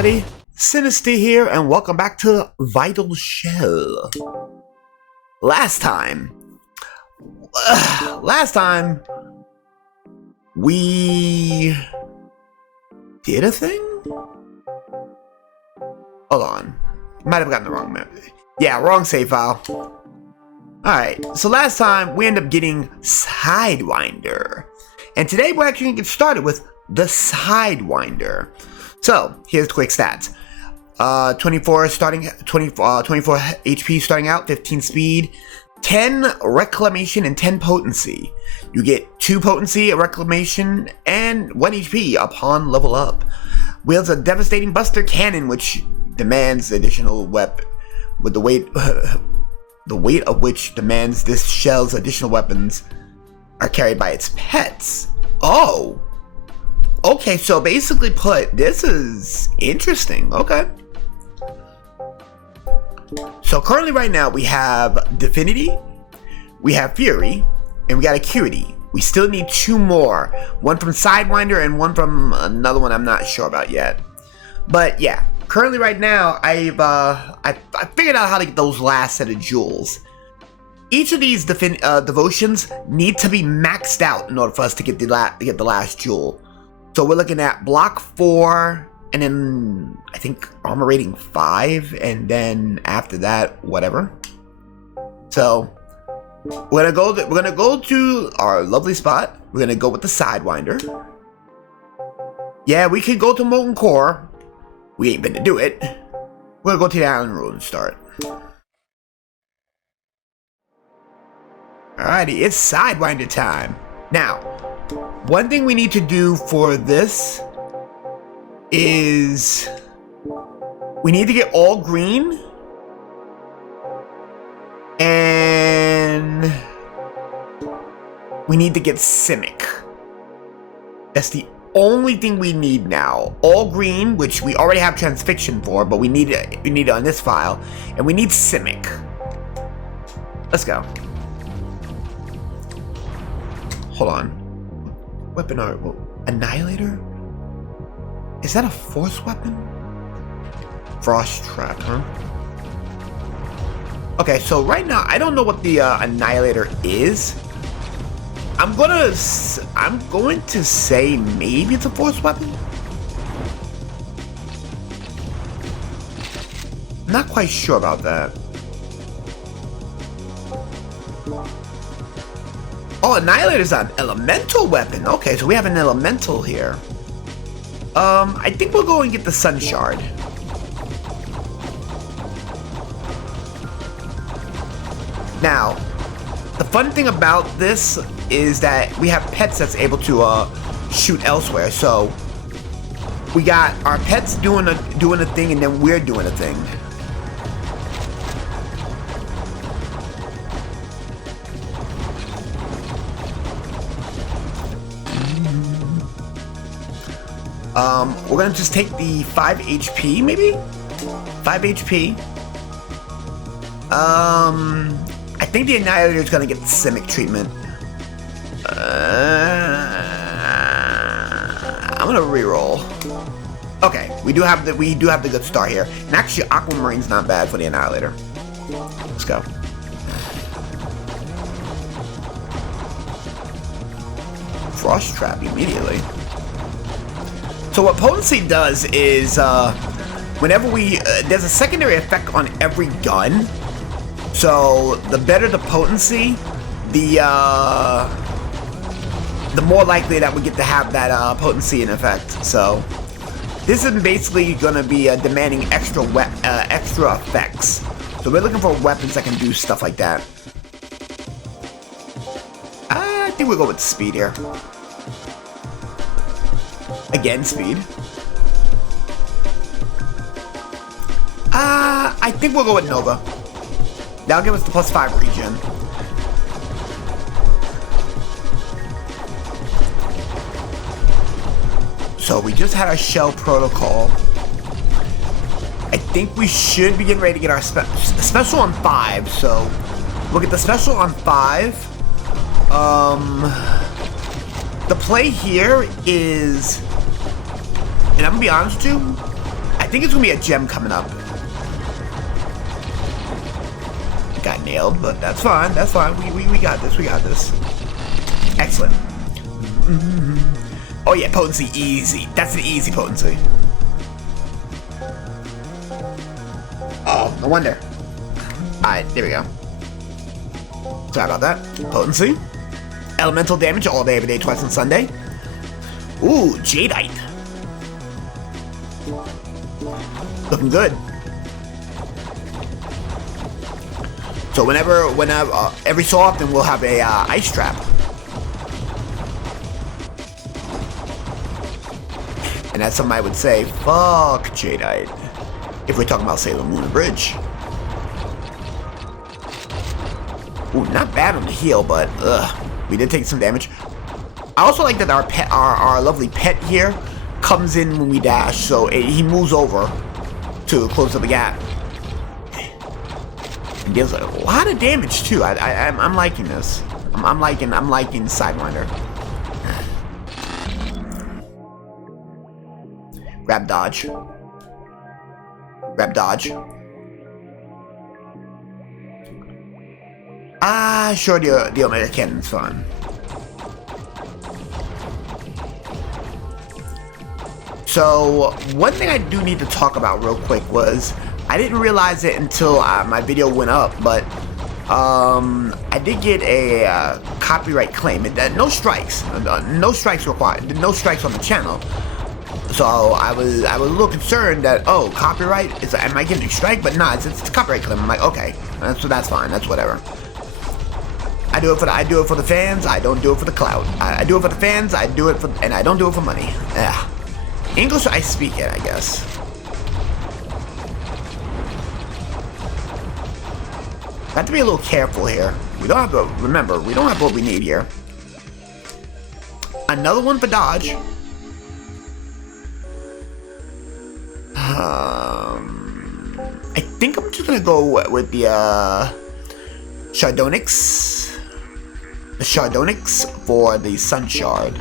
everybody, Sinister here, and welcome back to Vital Shell. Last time, we did a thing? Hold on, might have gotten the wrong map. Yeah, wrong save file. Alright, so last time we ended up getting Sidewinder, and today we're actually going to get started with the Sidewinder. So, here's the quick stats. 24 HP starting out, 15 speed, 10 reclamation, and 10 potency. You get 2 potency, a reclamation, and 1 HP upon level up. Wields a devastating buster cannon, which demands additional weapon, with the weight of which demands this shell's additional weapons are carried by its pets. Oh! Okay, so basically put, this is interesting. Okay. So currently right now we have Divinity, we have Fury, and we got Acuity. We still need 2 more. One from Sidewinder and one from another one I'm not sure about yet. But yeah, currently right now I figured out how to get those last set of jewels. Each of these devotions need to be maxed out in order for us to get the last jewel. So we're looking at block 4, and then I think armor rating 5, and then after that, whatever. So we're gonna go to our lovely spot. We're gonna go with the Sidewinder. Yeah, we could go to Molten Core. We ain't been to do it. We're gonna go to the Island Road and start. Alrighty, it's Sidewinder time. Now, one thing we need to do for this is we need to get all green, and we need to get Simic. That's the only thing we need now. All green, which we already have Transfixion for, but we need it on this file, and we need Simic. Let's go. Hold on. Weapon art. Annihilator? Is that a force weapon? Frost trap, huh? Okay, so right now I don't know what the Annihilator is. I'm going to say maybe it's a force weapon. I'm not quite sure about that. Oh, Annihilator's an elemental weapon. Okay, so we have an elemental here. I think we'll go and get the Sun Shard. Now, the fun thing about this is that we have pets that's able to shoot elsewhere. So we got our pets doing a thing, and then we're doing a thing. We're gonna just take the 5 HP, maybe? 5 HP. I think the Annihilator is gonna get the Simic treatment. I'm gonna reroll. Okay, we do have the good start here. And actually, Aquamarine's not bad for the Annihilator. Let's go. Frost trap immediately. So what potency does is, whenever there's a secondary effect on every gun. So the better the potency, the more likely that we get to have that potency in effect. So this is basically going to be demanding extra effects. So we're looking for weapons that can do stuff like that. I think we'll go with speed here. Again, speed. I think we'll go with Nova. That'll give us the +5 regen. So we just had our shell protocol. I think we should be getting ready to get our special on 5. So we'll get the special on 5. The play here is, and I'm gonna be honest with you, I think it's gonna be a gem coming up. Got nailed, but that's fine. That's fine. We got this. We got this. Excellent. Oh yeah, potency easy. That's the easy potency. Oh, no wonder. Alright, there we go. Sorry about that. Potency. Elemental damage all day, every day, twice on Sunday. Ooh, Jadeite. Looking good. So whenever, every so often we'll have a ice trap. And as somebody would say, fuck Jadeite. If we're talking about Sailor Moon Bridge. Ooh, not bad on the heel, but we did take some damage. I also like that our pet, our lovely pet here, comes in when we dash, so he moves over to close up the gap. And deals a lot of damage too. I'm liking this. I'm liking Sidewinder. Grab dodge. Grab dodge. Sure, the Omega Cannon's fun. So, one thing I do need to talk about real quick was, I didn't realize it until my video went up, but I did get a copyright claim. No strikes. No strikes required. No strikes on the channel. So I was a little concerned that, oh, copyright, am I getting a strike? But nah, it's a copyright claim. I'm like, okay, that's fine. That's whatever. I do it for the fans. I don't do it for the clout. I do it for the fans. I do it for, and I don't do it for money. English, I speak it, I guess. Got to be a little careful here. We don't have to, remember, we don't have what we need here. Another one for dodge. I think I'm just gonna go with the Shardonyx. The Shardonyx for the Sun Shard.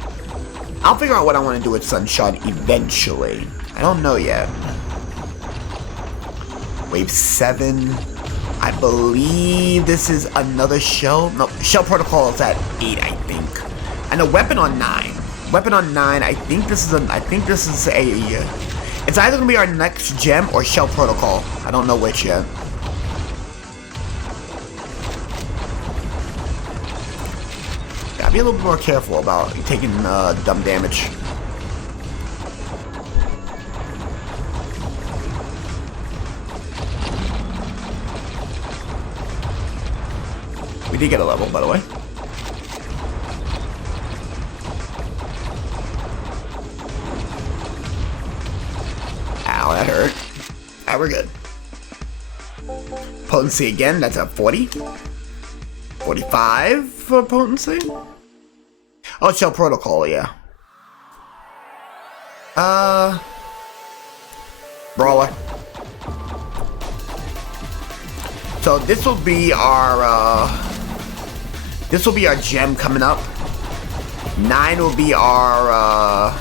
I'll figure out what I want to do with Sun Shard eventually. I don't know yet. Wave 7. I believe this is another shell. No, Shell Protocol is at 8, I think. And a weapon on 9. Weapon on 9. I think this is a. It's either gonna be our next gem or Shell Protocol. I don't know which yet. Gotta be a little bit more careful about taking dumb damage. We did get a level, by the way. Ow, that hurt. Alright, we're good. Potency again, that's at 40. 45 for potency? Oh, Shell Protocol, yeah. Brawler. So this will be our gem coming up. 9 will be our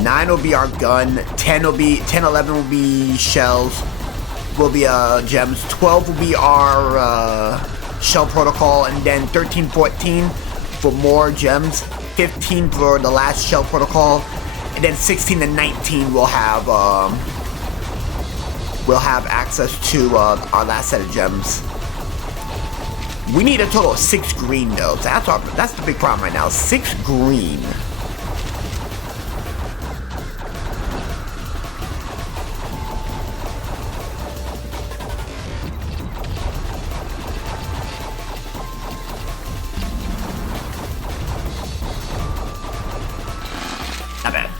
9 will be our gun. 10, 11 will be shells. Will be gems. 12 will be our Shell Protocol, and then 13, 14 for more gems. 15 for the last Shell Protocol, and then 16 and 19 will have access to our last set of gems. We need a total of 6 green though. That's the big problem right now. 6 green. Not bad.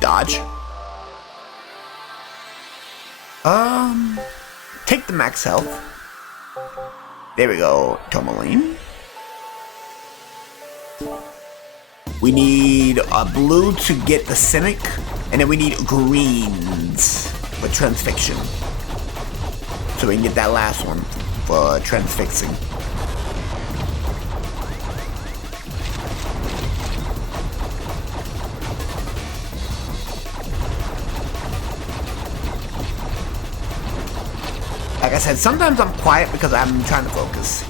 Dodge. Take the max health. There we go, Tourmaline. We need a blue to get the Cynic, and then we need greens for Transfixion. So we can get that last one for Transfixing. Like I said, sometimes I'm quiet because I'm trying to focus.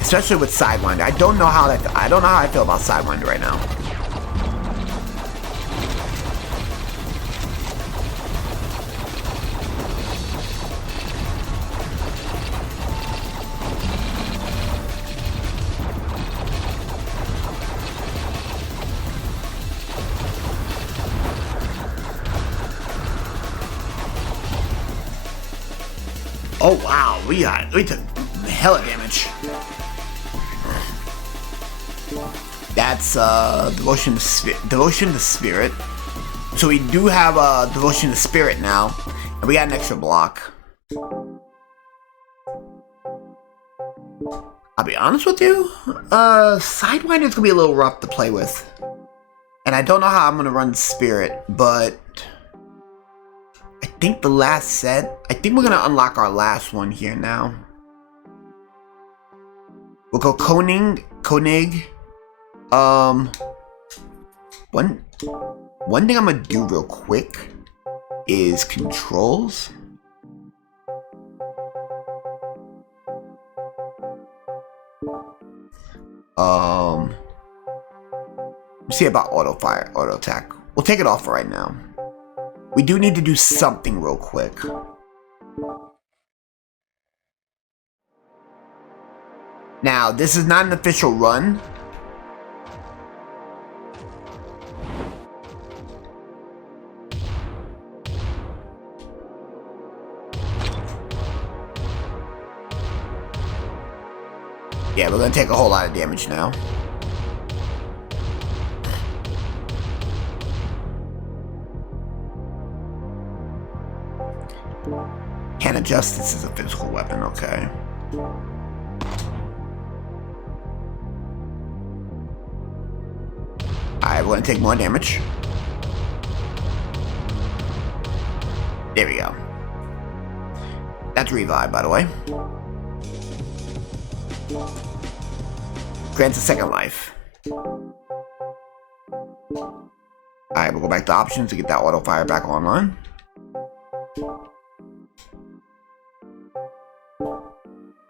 Especially with Sidewinder. I don't know how I feel about Sidewinder right now. Oh wow, we took hella damage. That's devotion to spirit. So we do have devotion to spirit now, and we got an extra block. I'll be honest with you, Sidewinder's gonna be a little rough to play with, and I don't know how I'm gonna run spirit, but I think the last set, I think we're gonna unlock our last one here now. We'll go Konig. One thing I'm gonna do real quick is controls. Let's see about auto fire, auto attack. We'll take it off for right now. We do need to do something real quick. Now, this is not an official run. Yeah, we're gonna take a whole lot of damage now. Can't adjust this as a physical weapon, okay. Alright, we're gonna take more damage. There we go. That's revive, by the way. Grants a second life. Alright, we'll go back to options to get that auto fire back online.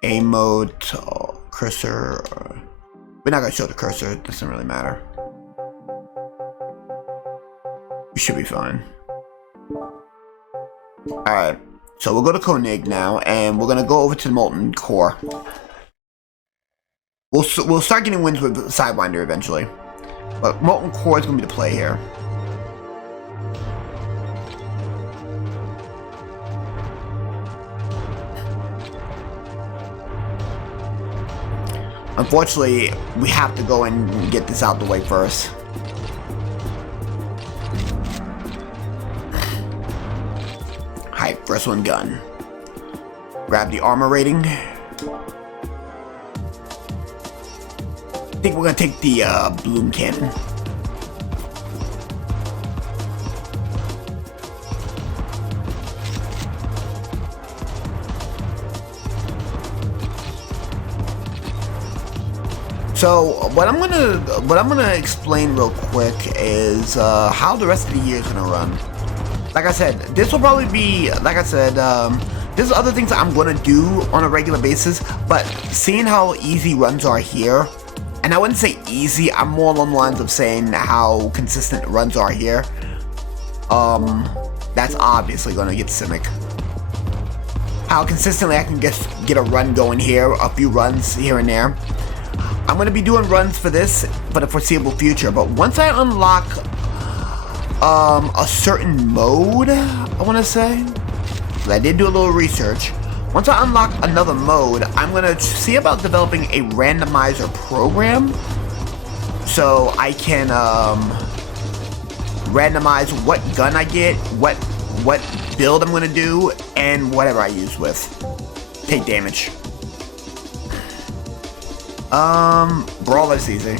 A mode, cursor. We're not gonna show the cursor, it doesn't really matter. We should be fine. Alright, so we'll go to Konig now, and we're gonna go over to the Molten Core. We'll start getting wins with Sidewinder eventually, but Molten Core is gonna be the play here. Unfortunately, we have to go and get this out the way first. Alright, first one gun. Grab the armor rating. I think we're gonna take the bloom cannon. So what I'm gonna explain real quick is how the rest of the year is gonna run. Like I said, this will probably be, like I said, there's other things I'm gonna do on a regular basis, but seeing how easy runs are here, and I wouldn't say easy, I'm more along the lines of saying how consistent runs are here. That's obviously gonna get Simic. How consistently I can get a run going here, a few runs here and there. I'm going to be doing runs for this for the foreseeable future, but once I unlock a certain mode, I want to say, I did do a little research. Once I unlock another mode, I'm going to see about developing a randomizer program so I can randomize what gun I get, what build I'm going to do, and whatever I use with. Take damage. Brawler's easy.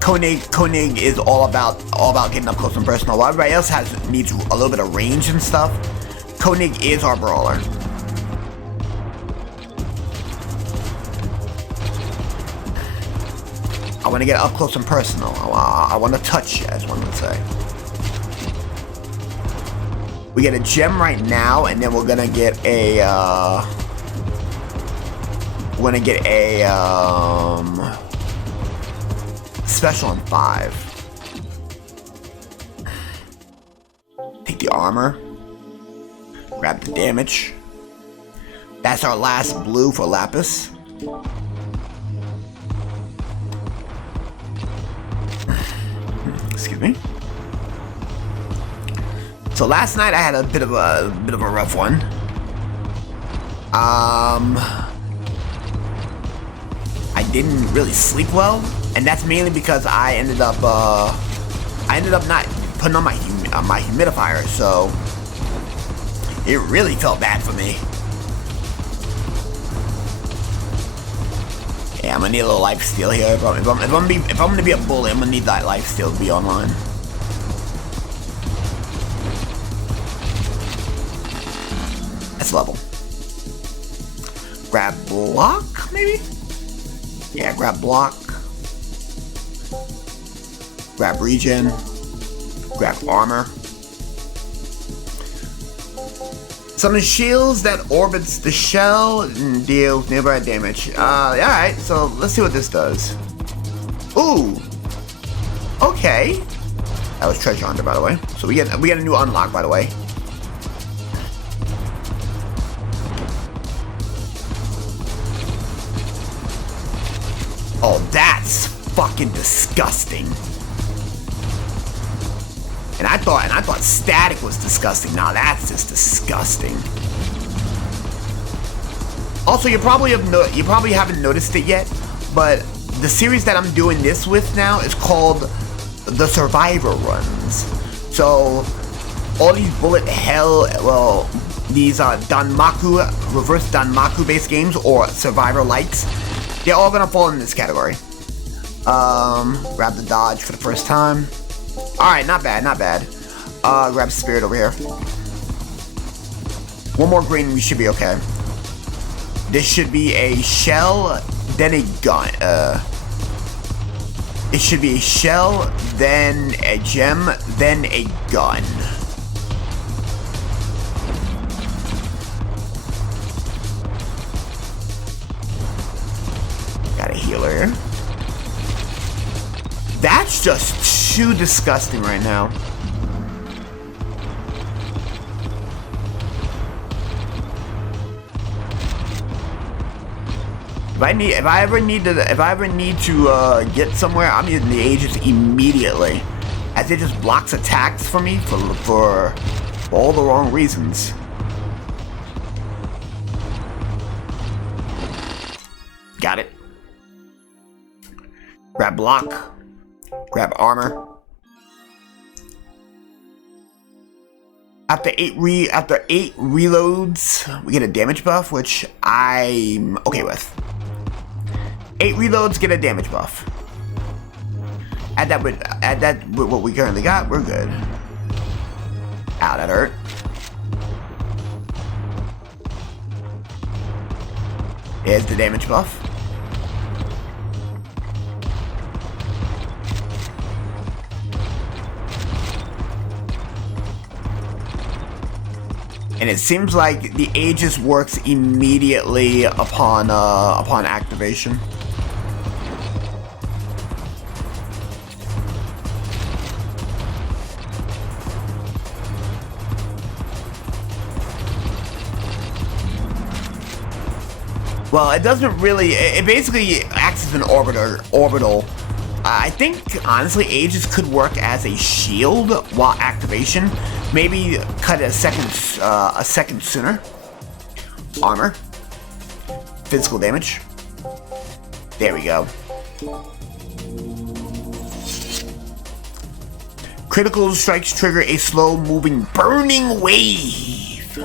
Konig is all about getting up close and personal. While everybody else needs a little bit of range and stuff, Konig is our brawler. I want to get up close and personal. I want to touch you, as one would say. We get a gem right now, and then we're gonna get a. We're gonna get a special on 5. Take the armor. Grab the damage. That's our last blue for Lapis. Excuse me. So last night I had a bit of a rough one. I didn't really sleep well, and that's mainly because I ended up not putting on my humidifier, so it really felt bad for me. Yeah, I'm gonna need a little life steal here. If I'm gonna be a bully, I'm gonna need that life steal to be online. That's level. Grab block, maybe? Yeah, grab block. Grab regen. Grab armor. Summon shields that orbits the shell and deals nearby damage. Alright, so let's see what this does. Ooh! Okay. That was treasure hunter, by the way. So we get a new unlock, by the way. Oh, that's fucking disgusting. And I thought static was disgusting. Now that's just disgusting. Also, you probably haven't noticed it yet, but the series that I'm doing this with now is called the Survivor Runs. So all these bullet hell, well, these Danmaku, reverse Danmaku based games or Survivor likes, they're all gonna fall in this category. Grab the dodge for the first time. Alright, not bad, not bad. Grab spirit over here. One more green, we should be okay. This should be a shell, then a gun. It should be a shell, then a gem, then a gun. Got a healer here. That's just too disgusting right now. If I ever need to get somewhere, I'm using the Aegis immediately, as it just blocks attacks for me for all the wrong reasons. Got it. Grab block. Grab armor. After 8 reloads, we get a damage buff, which I'm okay with. 8 reloads get a damage buff. Add that with what we currently got, we're good. Ow, that hurt. Here's the damage buff. And it seems like the Aegis works immediately upon activation. Well, it doesn't really. It basically acts as an orbital. I think honestly, Aegis could work as a shield while activation. Maybe cut it a second sooner. Armor. Physical damage. There we go. Critical strikes trigger a slow-moving burning wave.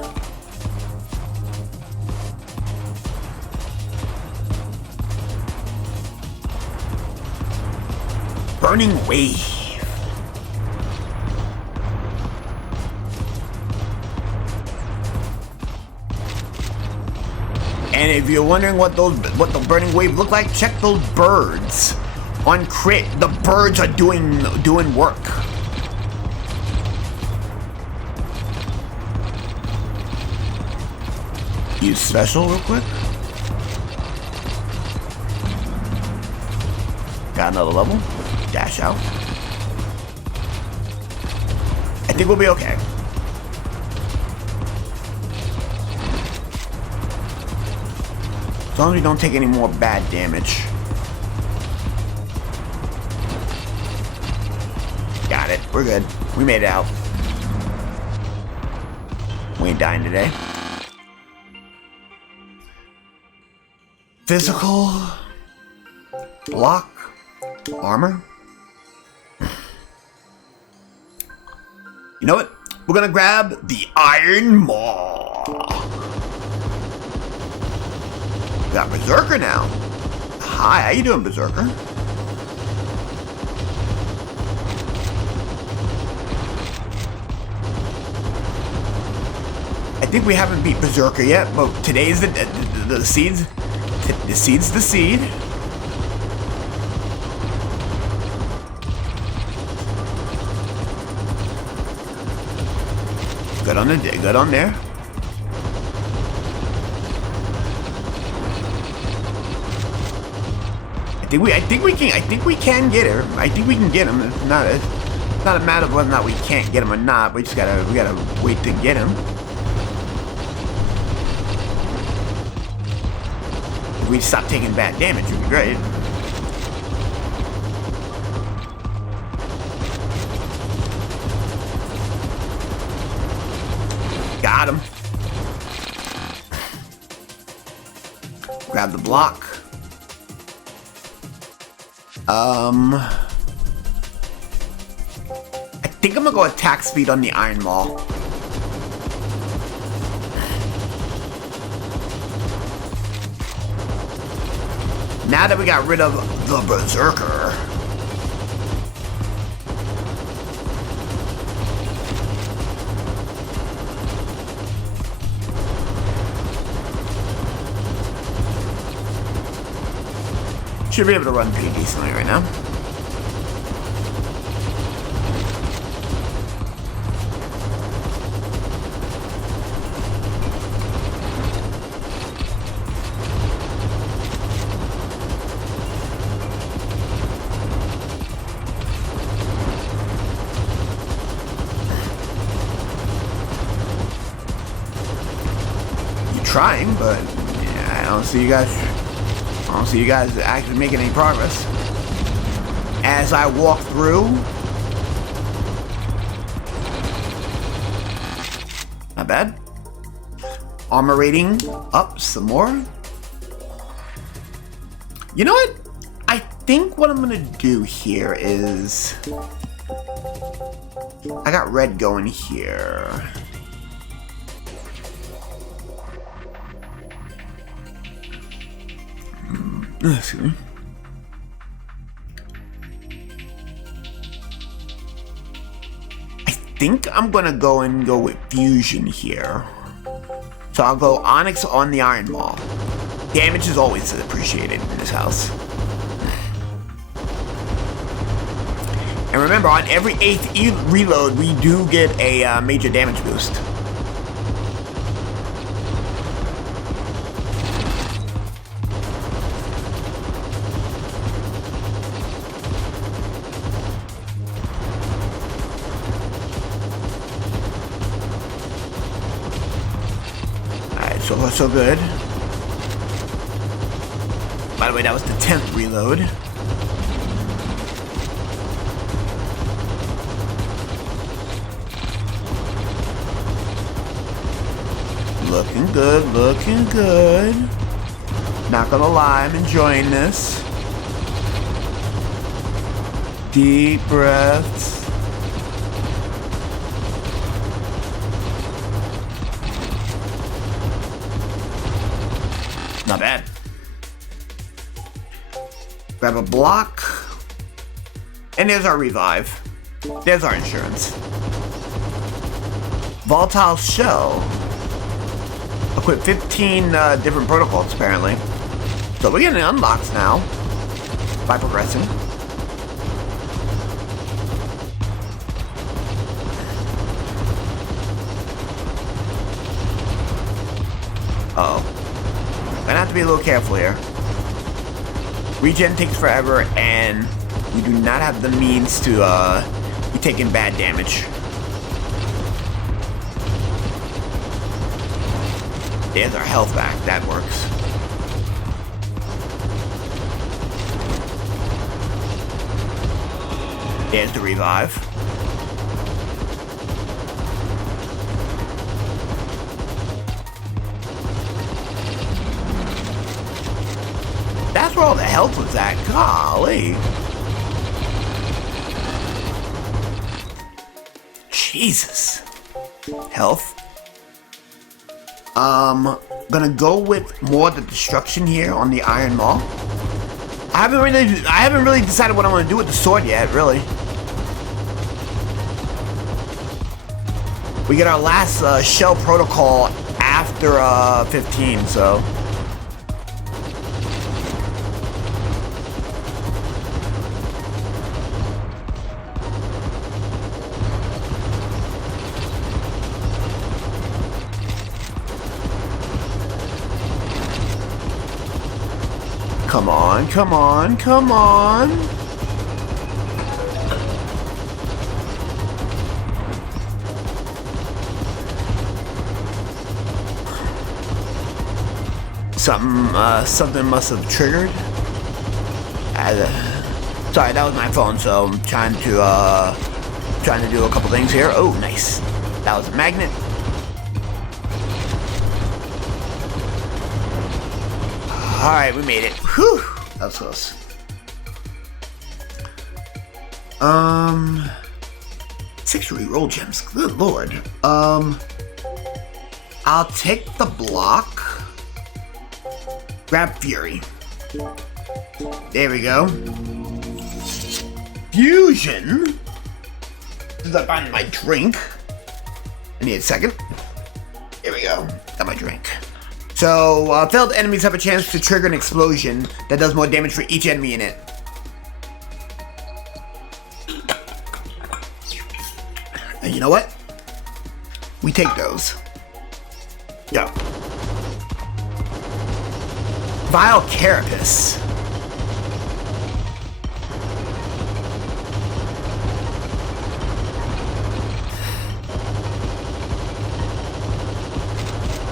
Burning wave. And if you're wondering what the burning wave look like, check those birds. On crit, the birds are doing work. Use special real quick. Got another level. Dash out. I think we'll be okay. As long as we don't take any more bad damage. Got it. We're good. We made it out. We ain't dying today. Physical. Block. Armor. You know what? We're gonna grab the Iron Maw. We got Berserker now. Hi, how you doing, Berserker? I think we haven't beat Berserker yet, but today's the seeds. The seed's the seed. Good on there. I think we can get her. I think we can get him. It's not a matter of whether or not we can't get him or not. We gotta wait to get him. If we stop taking bad damage, it'd be great. Got him. Grab the block. I think I'm gonna go attack speed on the Iron Maw. Now that we got rid of the Berserker. Should be able to run pretty decently right now. You're trying, but yeah, I don't see you guys actually making any progress. As I walk through. Not bad. Armor rating up some more. You know what? I think what I'm gonna do here is... I got red going here. Let's see. I think I'm gonna go with fusion here. So I'll go Onyx on the Iron Maw. Damage is always appreciated in this house. And remember, on every 8th reload, we do get a major damage boost. So far, so good. By the way, that was the 10th reload. Looking good, looking good. Not gonna lie, I'm enjoying this. Deep breaths. Not bad. Grab a block. And there's our revive. There's our insurance. Volatile Shell. Equip 15 different protocols, apparently. So we're getting unlocks now. By progressing. have to be a little careful here. Regen takes forever, and we do not have the means to be taking bad damage. There's our health back. That works. There's the revive. That's where all the health was at. Golly. Jesus. Health. Gonna go with more of the destruction here on the Iron Maw. I haven't really decided what I want to do with the sword yet, really. We get our last shell protocol after 15, so. Come on, come on, come on. Something must have triggered. Sorry, that was my phone, so I'm trying to do a couple things here. Oh, nice. That was a magnet. Alright, we made it. Whew! That was close. 6 reroll gems. Good lord. I'll take the block. Grab Fury. There we go. Fusion. Since I find my drink. I need a second. Here we go. Got my drink. So, failed enemies have a chance to trigger an explosion that does more damage for each enemy in it. And you know what? We take those. Go. Vile Carapace.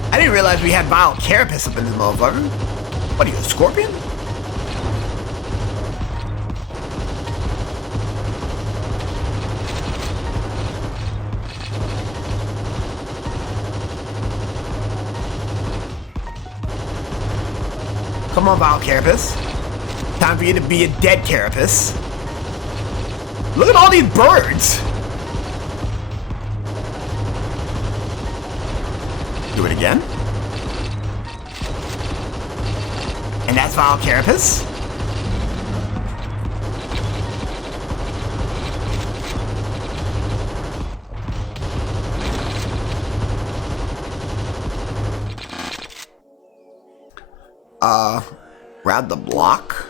I didn't realize we had Vile Carapace up in this motherfucker. What are you, a scorpion? Come on, Vile Carapace. Time for you to be a dead Carapace. Look at all these birds! Do it again. And that's Vile Carapace. Grab the block.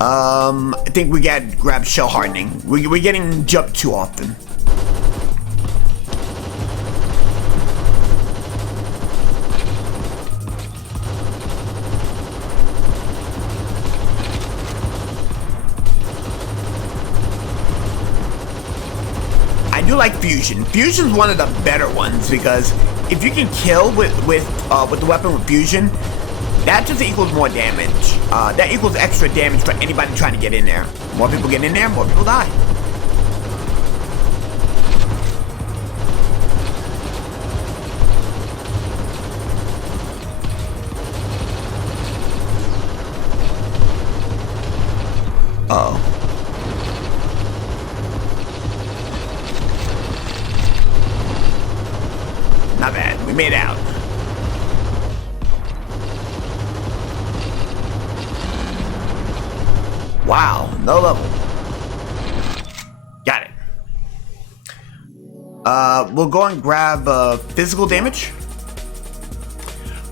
I think we got grab shell hardening. We're getting jumped too often. I do like fusion. Fusion's one of the better ones because if you can kill with the weapon with fusion, that just equals more damage. That equals extra damage for anybody trying to get in there. More people get in there, more people die. Uh-oh. Not bad. We made out. Wow, no level. Got it. We'll go and grab physical damage.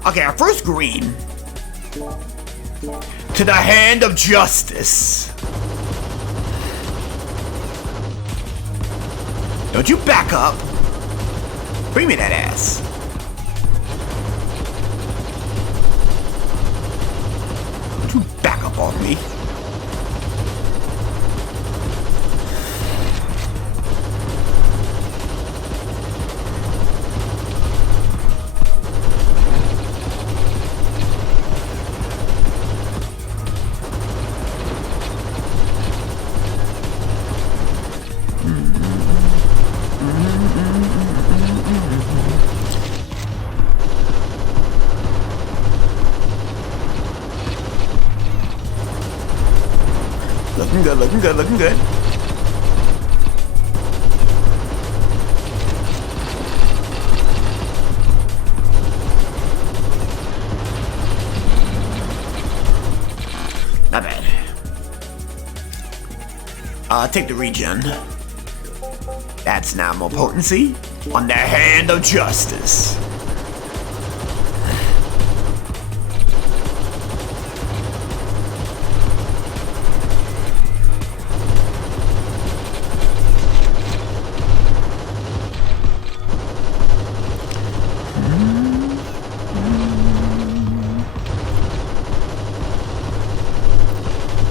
Okay, our first green. To the hand of justice. Don't you back up. Bring me that ass. Don't you back up off me. Looking good, looking good, looking good. Not bad. Take the regen. That's now more potency on the hand of justice.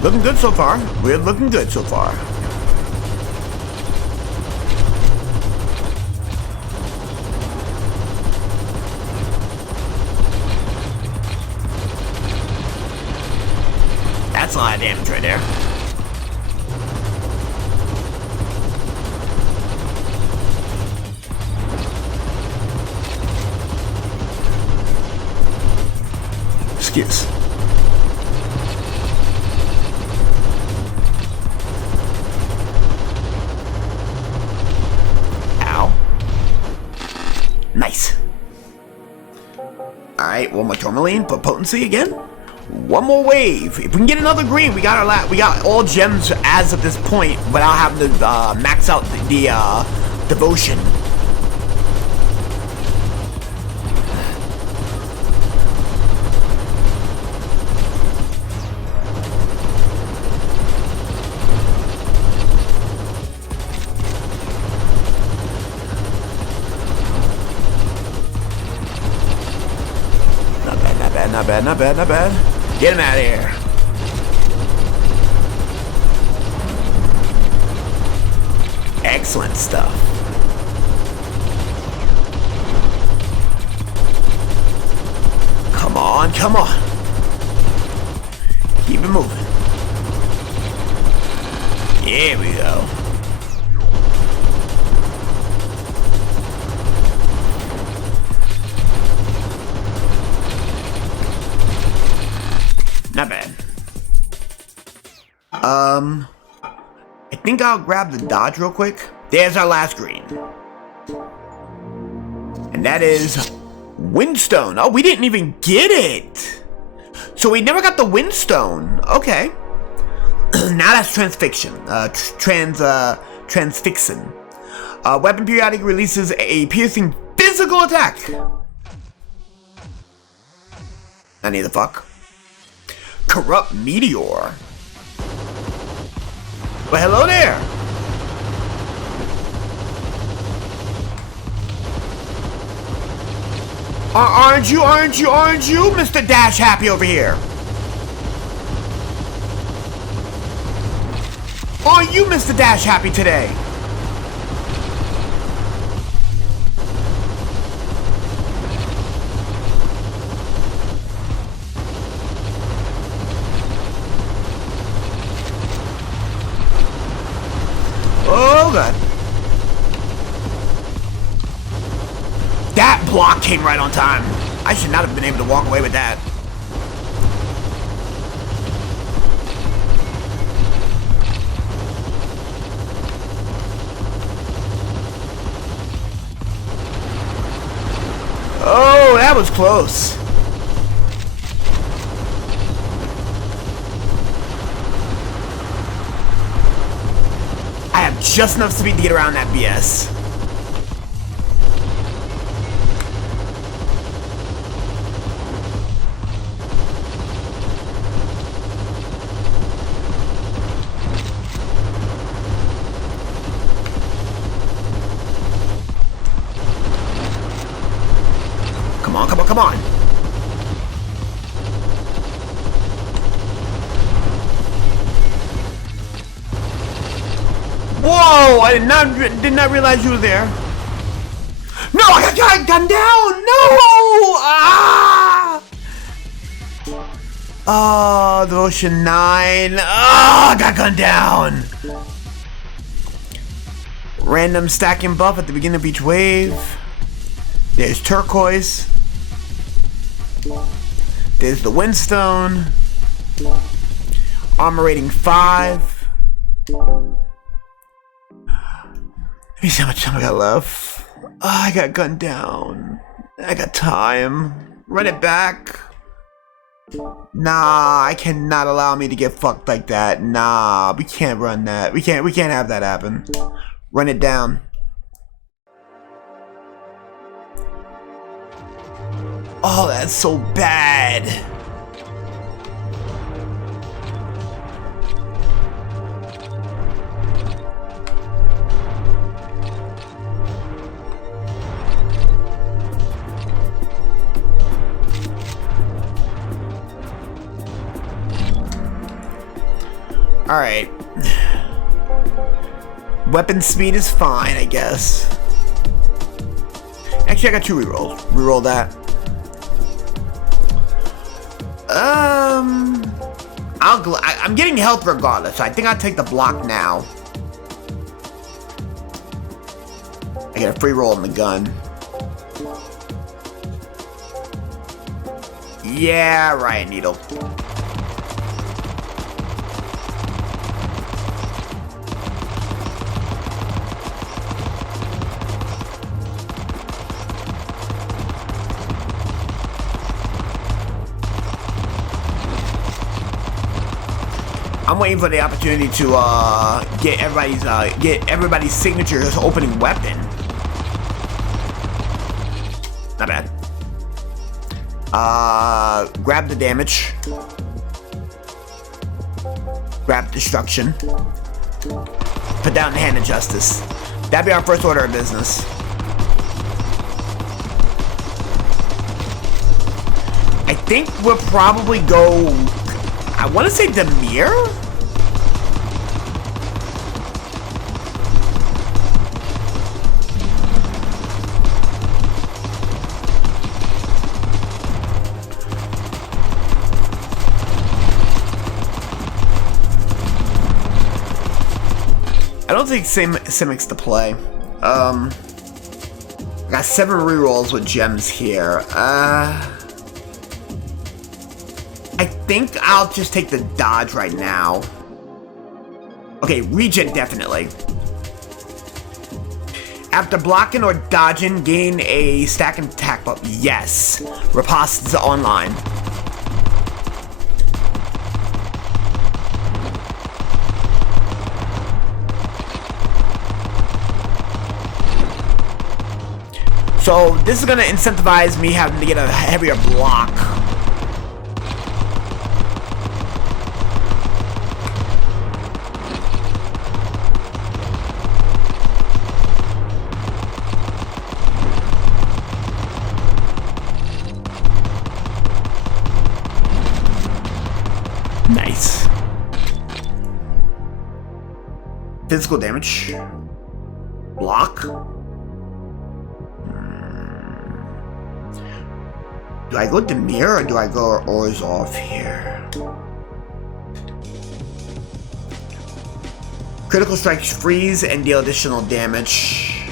Looking good so far. We're looking good so far. That's a lot of damage right there. Excuse. Nice. Alright, one more tourmaline for potency again. One more wave. If we can get another green, we got our we got all gems as of this point without having to max out the devotion. Not bad, not bad, not bad. Get him out of here. Excellent stuff. Come on, come on. Keep it moving. Here we go. Not bad. I think I'll grab the dodge real quick. There's our last green. And that is Windstone. Oh, we didn't even get it. So we never got the Windstone. Okay. Now that's Transfixion. Transfixin. Weapon periodically releases a piercing physical attack. I need the fuck. Corrupt Meteor. Well, hello there. Aren't you, Mr. Dash Happy over here? Aren't you Mr. Dash Happy today? Oh god. That block came right on time. I should not have been able to walk away with that. Oh, that was close. I have just enough speed to get around that BS. on, come on, come on. Whoa! I did not realize you were there. No, I got gunned down. No! Ah! Oh, Devotion 9. Ah! I got gunned down. Random stacking buff at the beginning of each wave. There's turquoise. There's the windstone. Armor rating 5. Let me see how much time I got left. Oh, I got gunned down. I got time. Run it back. Nah, I cannot allow me to get fucked like that. Nah, we can't run that. We can't have that happen. Run it down. Oh, that's so bad. Alright. Weapon speed is fine, I guess. Actually, I got 2 rerolls. Reroll that. I'm getting health regardless, so I think I'll take the block now. I get a free roll in the gun. Yeah, right, Needle. I'm waiting for the opportunity to get everybody's signatures opening weapon. Not bad. Grab the damage. Grab destruction. Put down the hand of justice. That'd be our first order of business. I think we'll probably go. I want to say Demir? I don't think Simic's to play. I got 7 rerolls with gems here. I think I'll just take the dodge right now. Okay, regen definitely. After blocking or dodging, gain a stack and attack buff. Yes. Riposte is online. So this is gonna incentivize me having to get a heavier block. Nice. Physical damage. Block. Do I go Demir or do I go Orzhov here? Critical strikes freeze and deal additional damage.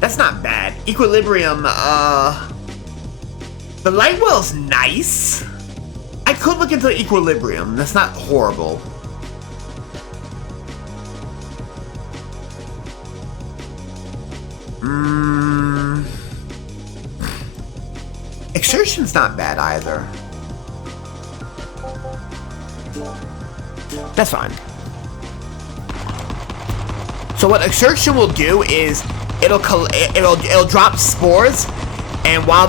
That's not bad. Equilibrium, the light well's nice. I could look into Equilibrium. That's not horrible. Exertion's not bad either. That's fine. So what Exertion will do is it'll drop spores, and while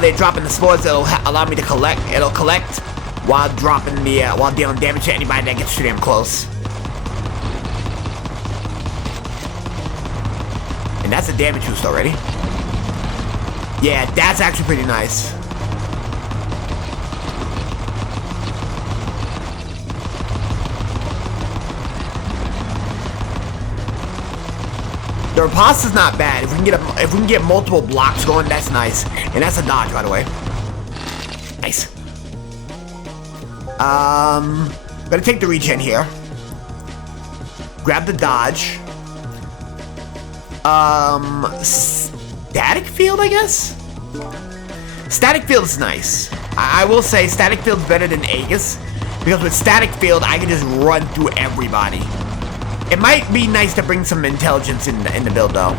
they're dropping the spores, it'll allow me to collect. It'll collect while dropping the while dealing damage to anybody that gets too damn close. And that's a damage boost already. Yeah, that's actually pretty nice. The riposta's not bad. If we can get multiple blocks going, that's nice. And that's a dodge, by the way. Nice. Gonna take the regen here. Grab the dodge. Static field, I guess? Static field is nice. I will say static field's better than Aegis, because with static field, I can just run through everybody. It might be nice to bring some intelligence in the build, though.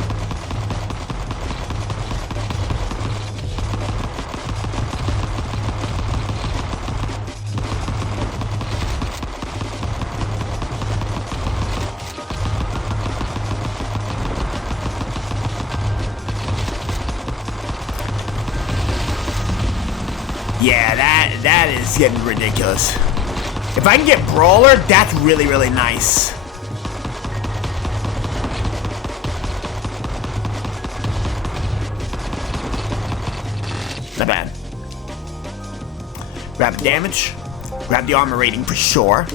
Yeah, that is getting ridiculous. If I can get Brawler, that's really, really nice. Not bad. Grab the damage. Grab the armor rating for sure.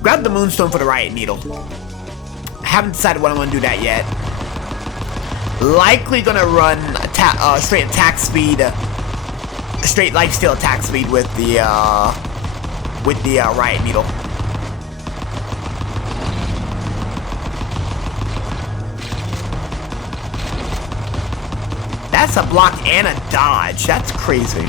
Grab the Moonstone for the Riot Needle. I haven't decided what I'm going to do that yet. Likely gonna run straight attack speed, straight lifesteal attack speed with the Riot Needle. That's a block and a dodge. That's crazy.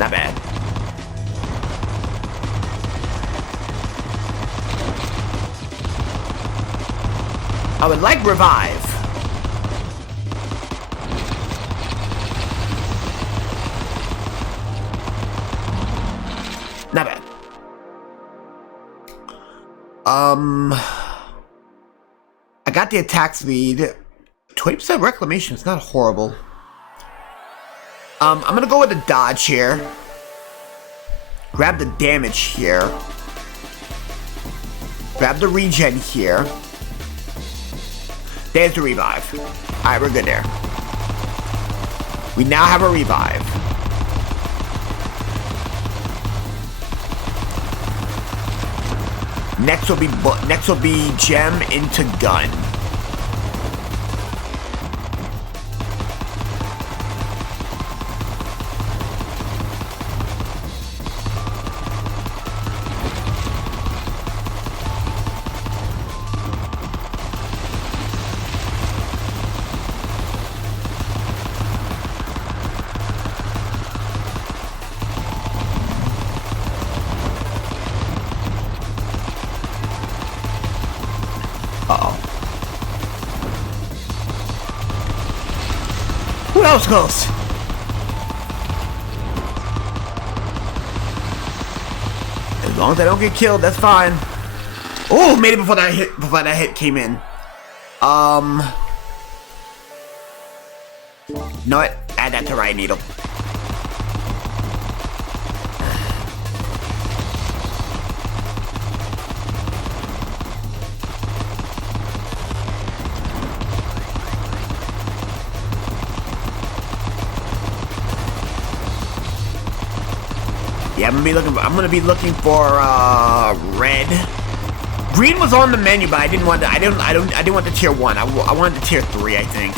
Not bad. I would like revive. Not bad. I got the attack speed. 20% reclamation is not horrible. I'm gonna go with the dodge here. Grab the damage here. Grab the regen here. There's the revive. Alright, we're good there. We now have a revive. Next will be gem into gun. Who else goes? As long as I don't get killed, that's fine. Oh, made it before that hit came in. You know what? Add that to Riot Needle. Yeah, I'm gonna be looking for red. Green was on the menu, but I didn't want the tier 1. I wanted the tier 3, I think.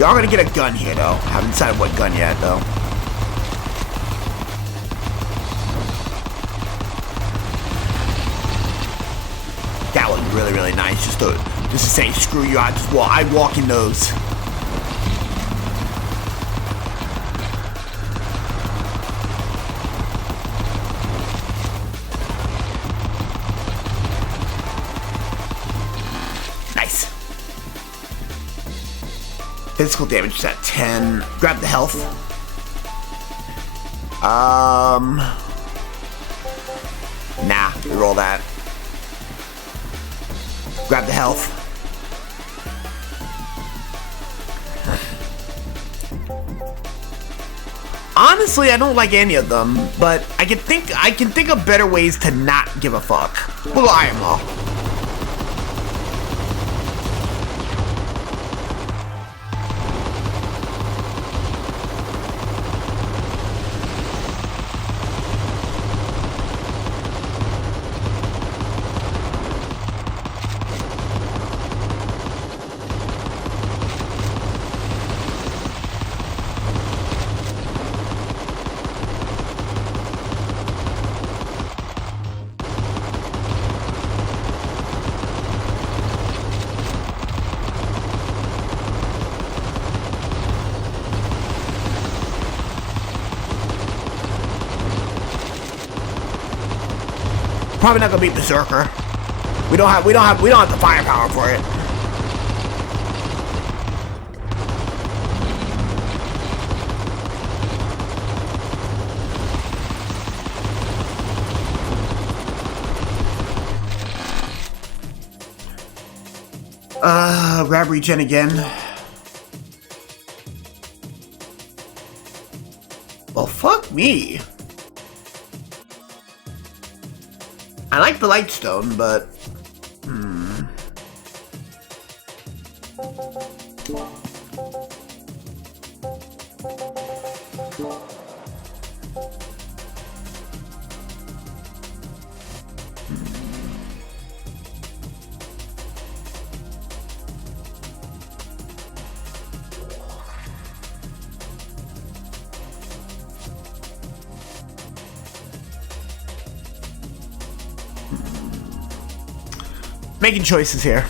Y'all gonna get a gun here though. I haven't decided what gun yet though. That was really, really nice. Just to say, screw you, I walk in those. Nice. Physical damage is at 10. Grab the health. Nah, roll that. Grab the health. Honestly, I don't like any of them, but I can think of better ways to not give a fuck. Little Iron Maw. Probably not gonna beat Berserker. We don't have the firepower for it. Grab regen again. Well, fuck me. I like the Lightstone, but... Making choices here.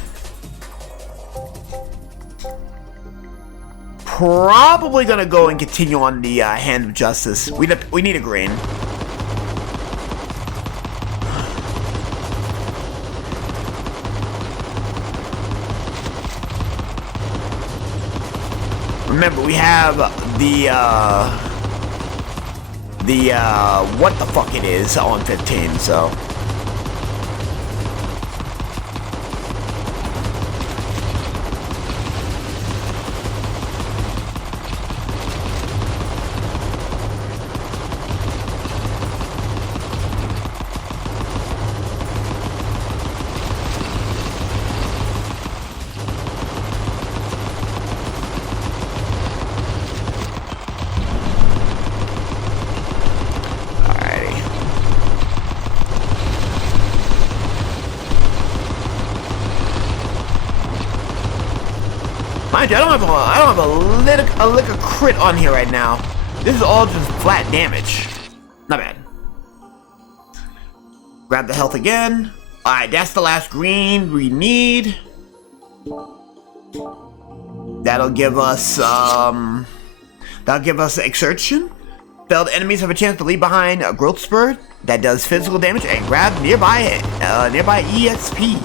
Probably gonna go and continue on the Hand of Justice. We need a green. Remember, we have the what the fuck it is on 15, so. Mind you, I don't have a lick of crit on here right now. This is all just flat damage. Not bad. Grab the health again. Alright, that's the last green we need. That'll give us exertion. Failed enemies have a chance to leave behind a growth spurt that does physical damage and grab nearby EXP.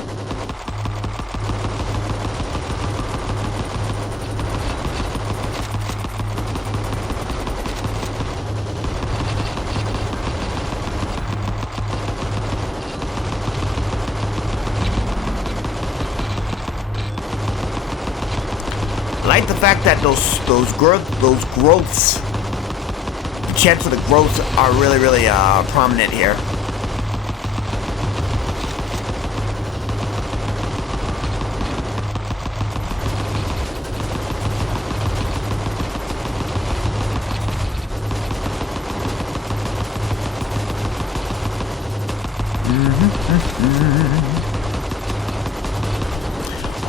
I like the fact that those growths, the chance of the growths are really prominent here.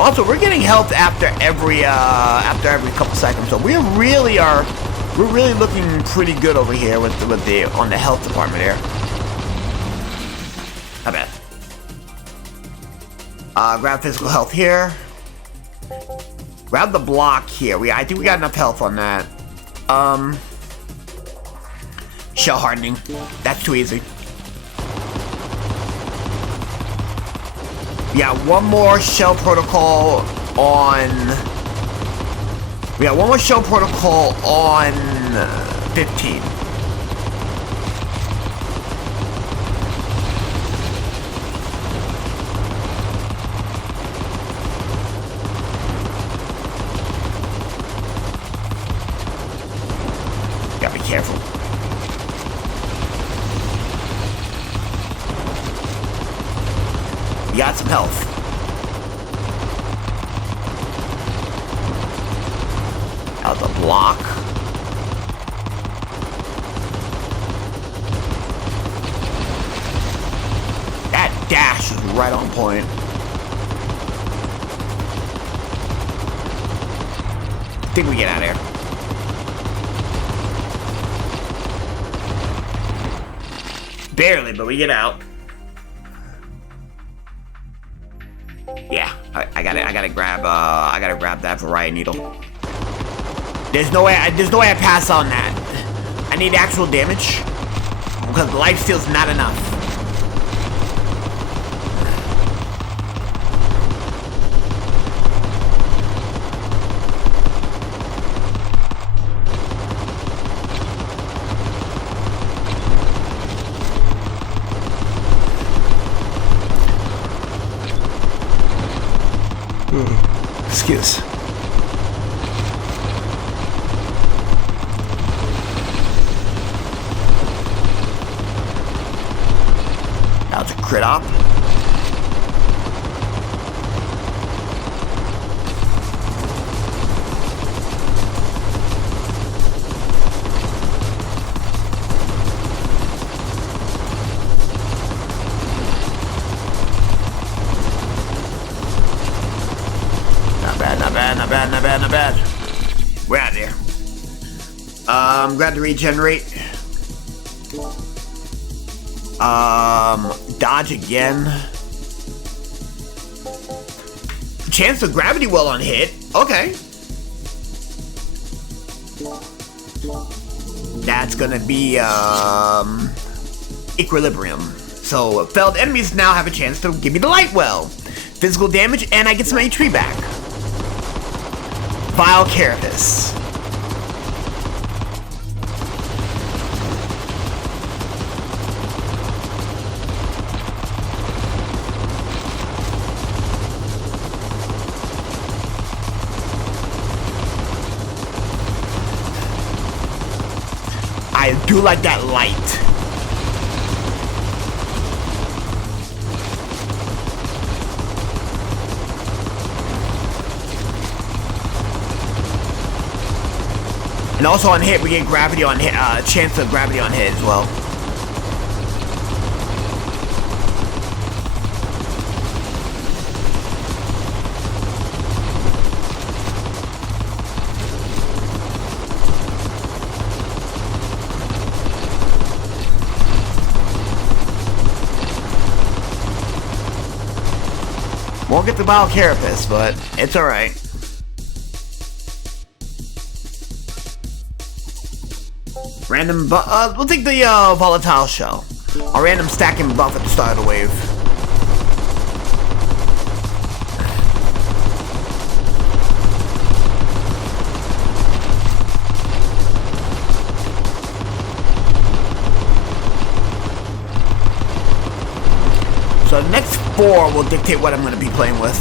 Also, we're getting health after every couple seconds, so we're really looking pretty good over here on the health department here. Not bad. Grab physical health here. Grab the block here. I think we got enough health on that. Shell hardening. That's too easy. We got one more shell protocol on... We got one more shell protocol on 15. You got some health. Out the block. That dash is right on point. I think we get out of here. Barely, but we get out. Yeah, I gotta grab that variety needle. There's no way I pass on that. I need actual damage because lifesteal's not enough. Excuse. Now it's a crit op. Not bad. We're out of here. Grab the regenerate. Dodge again. Chance of gravity well on hit. Okay. That's gonna be, equilibrium. So, failed enemies now have a chance to give me the light well. Physical damage, and I get some HP back. Vile Carapace. I do like that light. And also on hit, we get gravity on hit, chance of gravity on hit as well. Won't get the Vile Carapace, but it's alright. Random we'll take the volatile shell. A random stacking buff at the start of the wave. So the next 4 will dictate what I'm going to be playing with.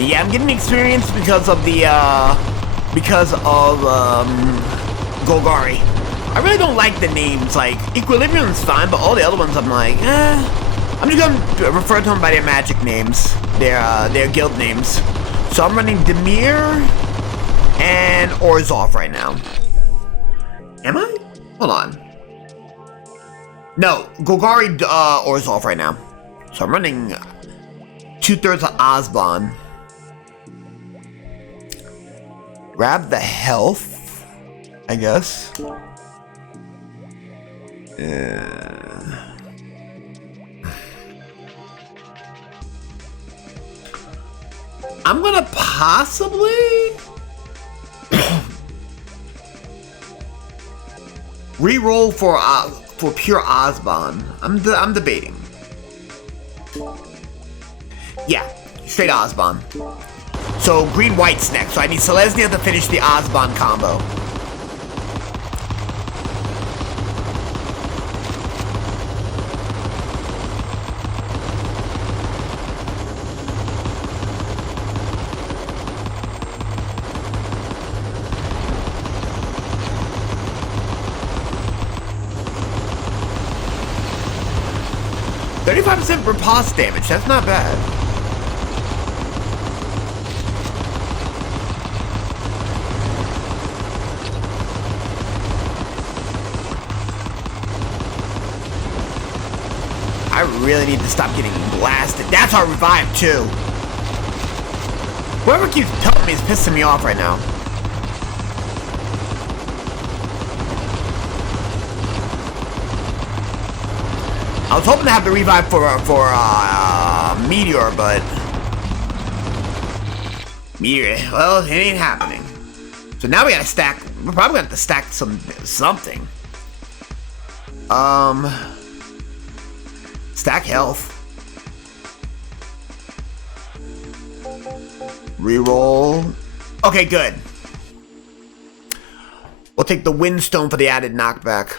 Yeah, I'm getting experience because of the, Golgari. I really don't like the names, like, Equilibrium's fine, but all the other ones I'm like, I'm just gonna refer to them by their magic names, their guild names. So I'm running Demir and Orzhov right now. Am I? Hold on. No, Golgari, Orzhov right now. So I'm running 2/3 of Osban. Grab the health, I guess. I'm gonna possibly re-roll for pure Osban. I'm debating. Yeah, straight Osban. So green-white's next, so I need Selesnya to finish the Osban combo. 35% riposte damage, that's not bad. I really need to stop getting blasted. That's our revive too. Whoever keeps telling me is pissing me off right now. I was hoping to have the revive for Meteor, but Meteor, well, it ain't happening. So now we gotta stack. We're probably gonna have to stack something. Stack health. Reroll. Okay, good. We'll take the Windstone for the added knockback.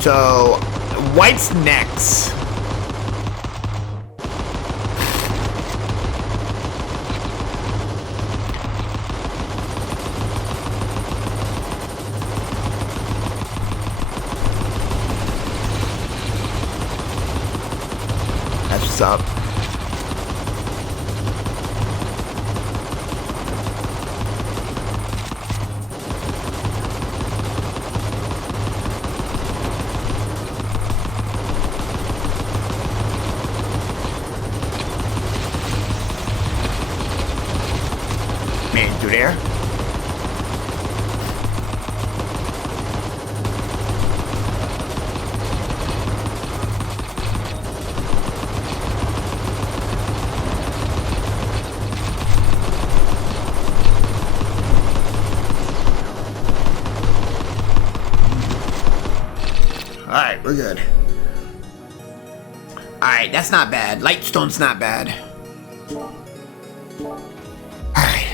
So, White's next. That's what's up. Man, through there. Alright, we're good. Alright, that's not bad. Lightstone's not bad. Alright.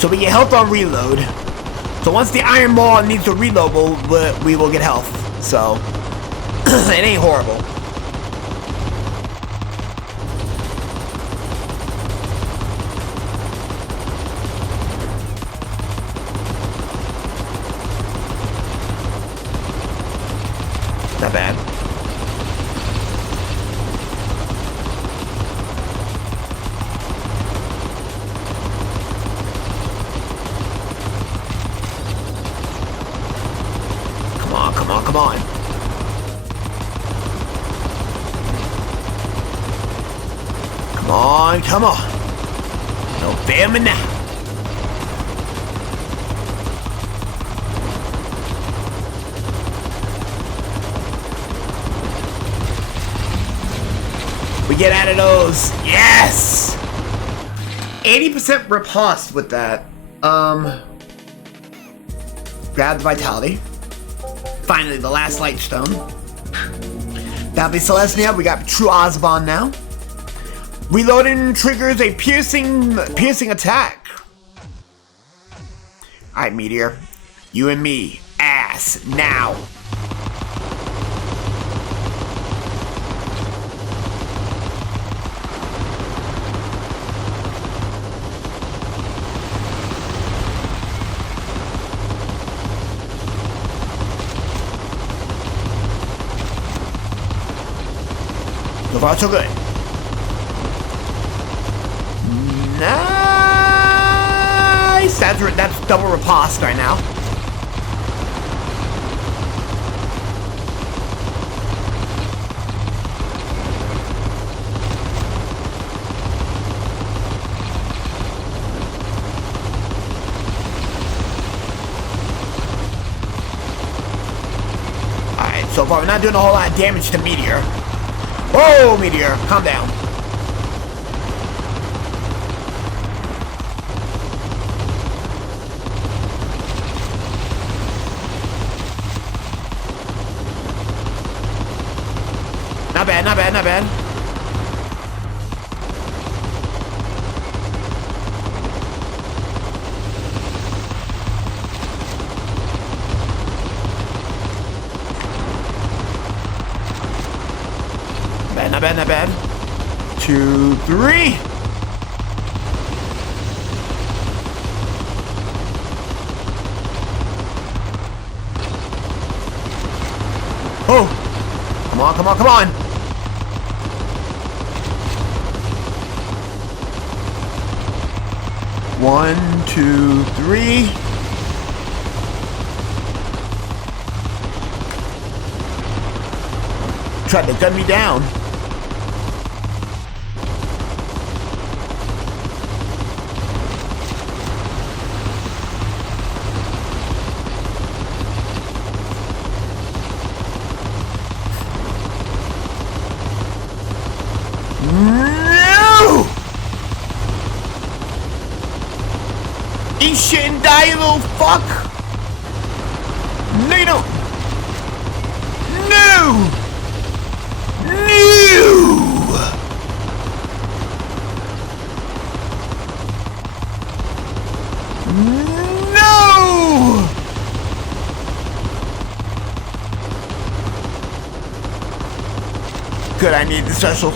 So we get health on reload. So once the Iron Maul needs to reload, we will get health. So, it ain't horrible. Not bad. Come on, come on, come on. Come on, come on. No famine now. We get out of those. Yes! 80% riposte with that. Grab the Vitality. Finally, the last Lightstone. That'll be Celestia. We got True Ozbon now. Reloading triggers a piercing attack. Alright, Meteor. You and me. Ass. Now. So far, so good. Nice! That's double riposte right now. Alright, so far we're not doing a whole lot of damage to Meteor. Whoa, Meteor, calm down. Not bad, not bad, not bad. Not bad, not bad. 2, 3. Oh, come on, come on, come on! One, two, three. Tried to gun me down. No! Eat shit and die, you little fuck! No, you don't! No! No! No! Good, I need the special.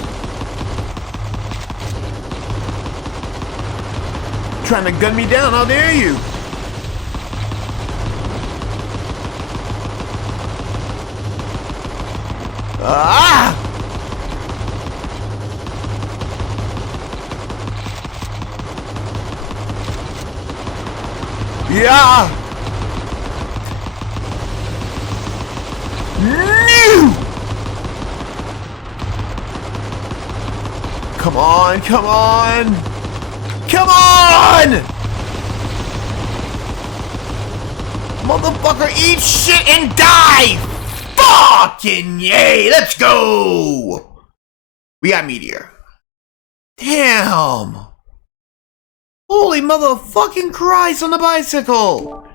Trying to gun me down, how dare you? Ah! Yeah! No! Come on, come on! Come on! Motherfucker, eat shit and die! Fucking yay! Let's go! We got Meteor. Damn! Holy motherfucking Christ on the bicycle!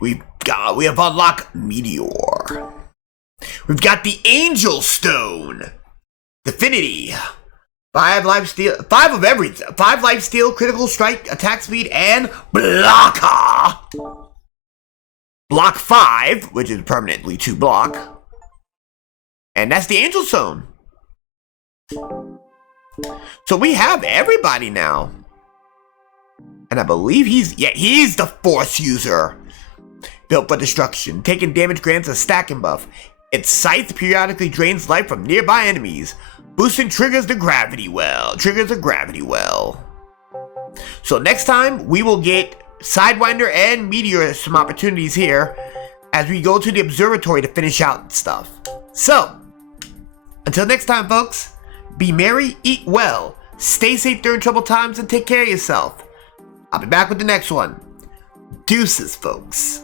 We have unlocked Meteor. We've got the Angel Stone. Affinity. 5 life steal, 5 of everything. 5 life steal, critical strike, attack speed, and blocker. Block 5, which is permanently 2 block. And that's the Angel Stone. So we have everybody now. And I believe he's the Force user. Built for destruction. Taking damage grants a stacking buff. Its scythe periodically drains life from nearby enemies. Boosting triggers the gravity well. So next time we will get Sidewinder and Meteor some opportunities here as we go to the observatory to finish out stuff. So until next time, folks, be merry, eat well, stay safe during troubled times, and take care of yourself. I'll be back with the next one. Deuces, folks.